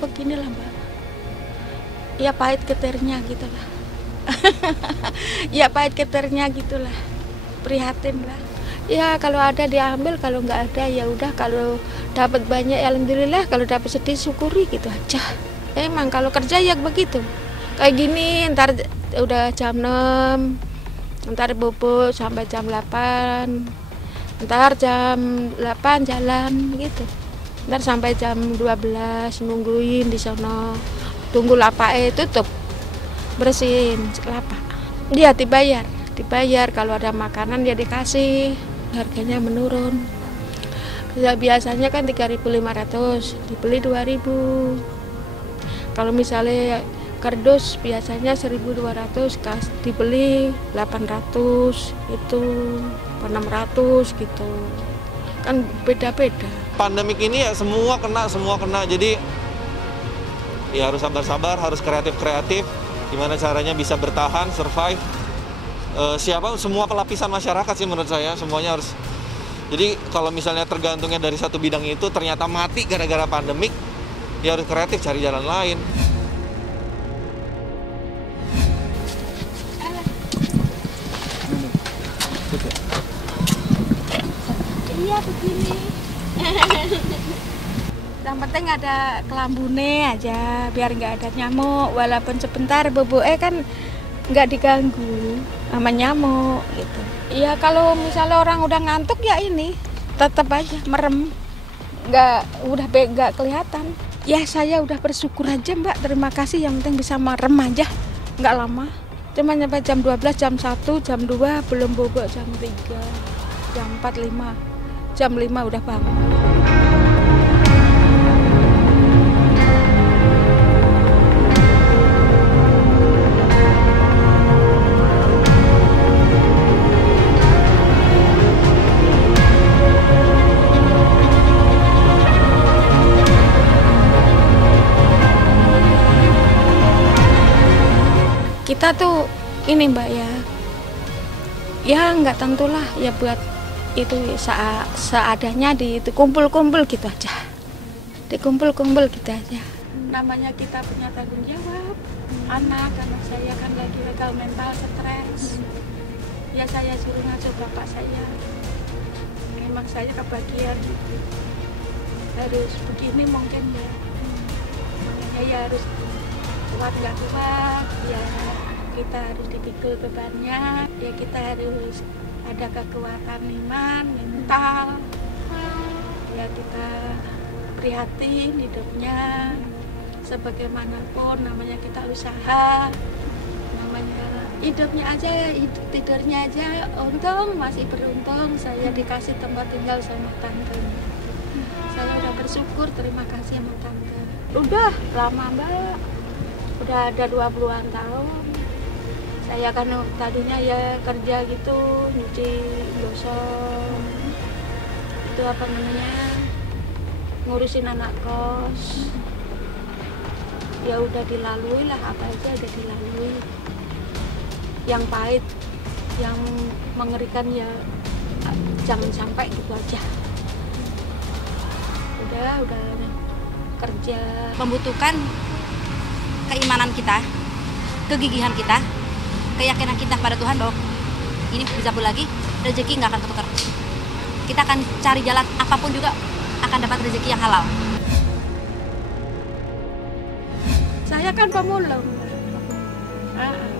beginilah Mbak. Ya pahit getirnya gitulah. Ya pahit getirnya gitulah. Prihatin lah. Ya kalau ada diambil, kalau nggak ada ya udah. Kalau dapat banyak ya alhamdulillah, kalau dapat sedikit syukuri gitu aja. Emang kalau kerja ya begitu. Kayak gini ntar udah jam 6, ntar bubuk sampai jam 8, ntar jam 8 jalan gitu. Ntar sampai jam 12 nungguin di sono, tunggu lapaknya tutup, bersihin lapak. Dia dibayar kalau ada makanan dia dikasih, harganya menurun. Ya, biasanya kan 3.500, dibeli 2.000. Kalau misalnya kardus biasanya 1.200, dibeli 800 itu 600 gitu. Kan beda-beda. Pandemik ini ya semua kena. Jadi ya harus sabar-sabar, harus kreatif. Gimana caranya bisa bertahan, survive. Semua pelapisan masyarakat sih menurut saya, semuanya harus. Jadi kalau misalnya tergantungnya dari satu bidang itu ternyata mati gara-gara pandemik, ya harus kreatif cari jalan lain. Iya begini. Yang penting ada kelambune aja, biar nggak ada nyamuk. Walaupun sebentar bubuknya kan nggak diganggu sama nyamuk gitu. Iya kalau misalnya orang udah ngantuk ya ini tetap aja merem, nggak kelihatan. Ya saya udah bersyukur aja Mbak, terima kasih. Yang penting bisa merem aja, nggak lama. Cuma sampai jam 12, jam 1, jam 2 belum bobok, jam 3, jam 4, 5. Jam 5 udah bangun. Kita tuh ini Mbak ya nggak tentulah ya buat itu seadanya itu kumpul-kumpul gitu aja, dikumpul-kumpul gitu aja. Namanya kita punya tanggung jawab, anak saya kan lagi gagal mental, stres. Ya saya suruh ngasuh bapak saya, memang saya kebagian harus begini mungkin ya, makanya ya harus kuat nggak kuat ya kita harus dipikul bebannya, ya kita harus ada kekuatan iman, mental, ya kita prihatin hidupnya. Sebagaimanapun namanya kita usaha, namanya hidupnya aja, tidurnya aja, untung masih beruntung saya dikasih tempat tinggal sama tante. Saya udah bersyukur, terima kasih sama tante. Udah lama Mbak, udah ada 20-an tahun. Saya kan tadinya ya kerja gitu, nyuci gosok, itu apa namanya, ngurusin anak kos. Ya udah dilalui lah, apa aja udah dilalui. Yang pahit, yang mengerikan ya jangan sampai gitu aja. Udah kerja. Membutuhkan keimanan kita, kegigihan kita, keyakinan kita pada Tuhan bahwa ini bisa lagi rezeki nggak akan tertukar. Kita akan cari jalan apapun juga akan dapat rezeki yang halal. Saya kan pemulung.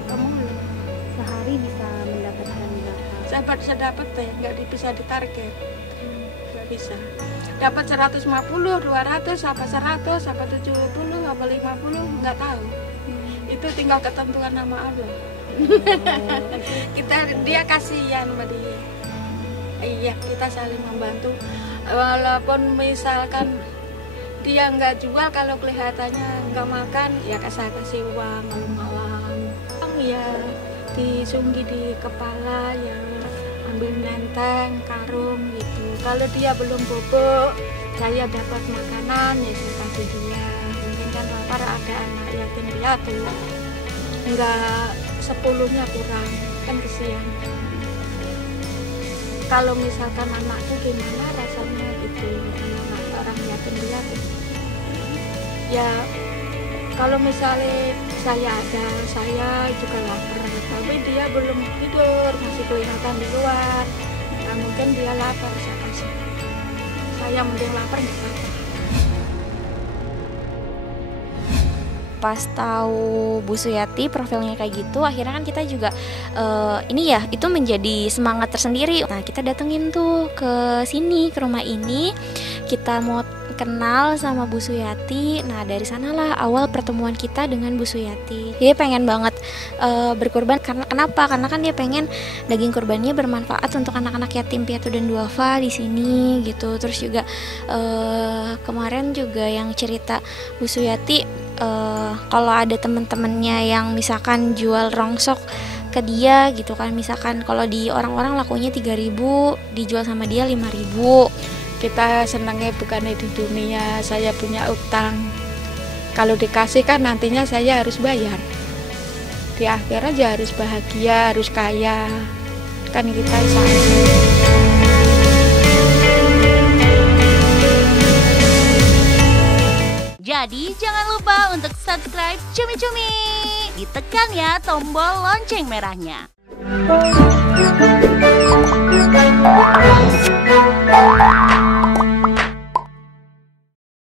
Pemulung. Sehari bisa mendapatkan berapa? Saya dapat nggak bisa ditarget. Nggak bisa. Dapat 150, 200, apa 100, apa 70, apa 50, nggak tahu. Itu tinggal ketentuan nama Allah. Dia kasihan sama dia. Iya, kita saling membantu. Walaupun misalkan dia nggak jual, kalau kelihatannya nggak makan, ya saya kasih uang malam. Ya disunggi di kepala, ya ambil nenteng, karung gitu. Kalau dia belum bobok, saya dapat makanan, ya saya kasih dia. Mungkin kan lapar, ada anak yatim piatu, enggak 10-nya kurang, kan kesian. Kalau misalkan anakku gimana rasanya gitu, anak orang yatim piatu. Ya kalau misalnya saya ada, saya juga lapar, tapi dia belum tidur, masih kelihatan di luar. Nah, mungkin dia lapar, saya kasih. Saya mending lapar nggak apa-apa. Pas tahu Bu Suyati profilnya kayak gitu, akhirnya kan kita juga ini ya, itu menjadi semangat tersendiri. Nah, kita datengin tuh ke sini, ke rumah ini, kita mau kenal sama Bu Suyati. Nah, dari sanalah awal pertemuan kita dengan Bu Suyati. Dia pengen banget berkorban, karena kenapa? Karena kan dia pengen daging kurbannya bermanfaat untuk anak-anak yatim piatu dan duafa di sini gitu. Terus juga kemarin juga yang cerita Bu Suyati, kalau ada teman-temannya yang misalkan jual rongsok ke dia gitu kan, misalkan kalau di orang-orang lakunya 3.000, dijual sama dia 5.000. Kita senangnya bukannya di dunia saya punya utang, kalau dikasih kan nantinya saya harus bayar. Di akhirat aja harus bahagia, harus kaya, kan kita sama. Jadi jangan lupa untuk subscribe Cumi Cumi. Ditekan ya tombol lonceng merahnya.